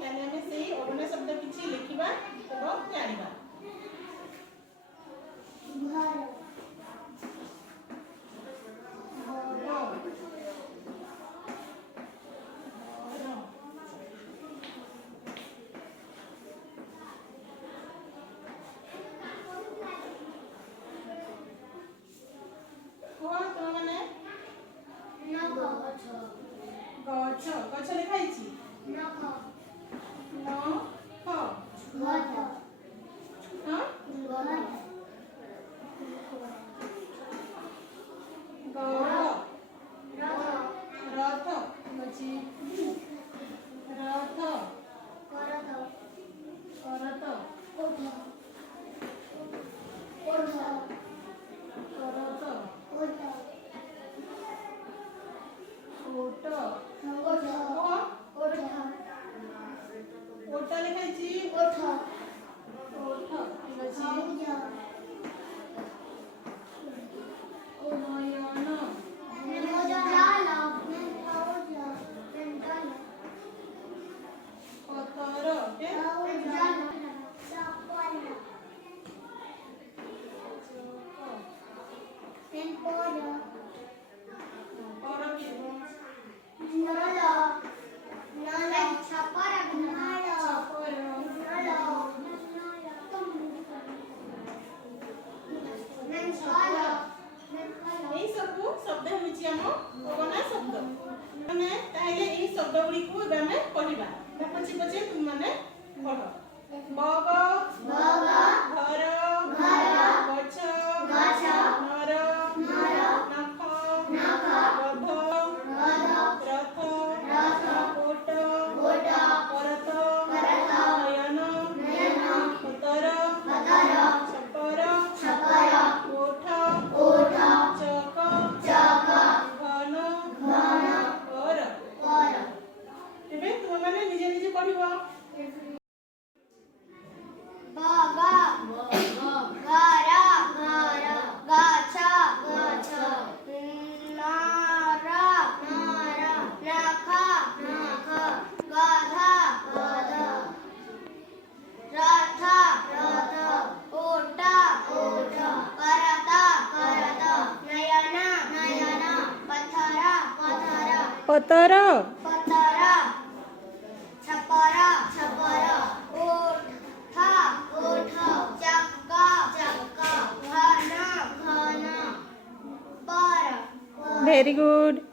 ताले हमें सेही अगना शब्द किछि लिखिबा एवं जानिबा। घर गछ गछ लिखाई नख नख गध हाँ गध रथ बची रथ करत करत ओठ ओठ करत ओठ ओट ओठ ओठ ओट लिखाई ओठ ओठ बची शब्द होना शब्द मैंने ताहले एही शब्द गुडी को एबे पढिबा पछी पछी तुम माने पढ बग बग घर घर गछ गछ नर नर नख नख गध गध रथ रथ ओट ओट करत करत नयन नयन पतर पतर छपर छपर ओठ ओठ चक चक घन घन कर कर एबे तुम माने निजे निजे पढिबो बाबा घर घर गछ गछ नर नर नख नख गध गध रथ रथ ओट ओट करत करत नयन नयन पत्थर पत्थर पतर पतर छपर छपर ओठ ओठ चक्क चक्क घन घन पर। Very good.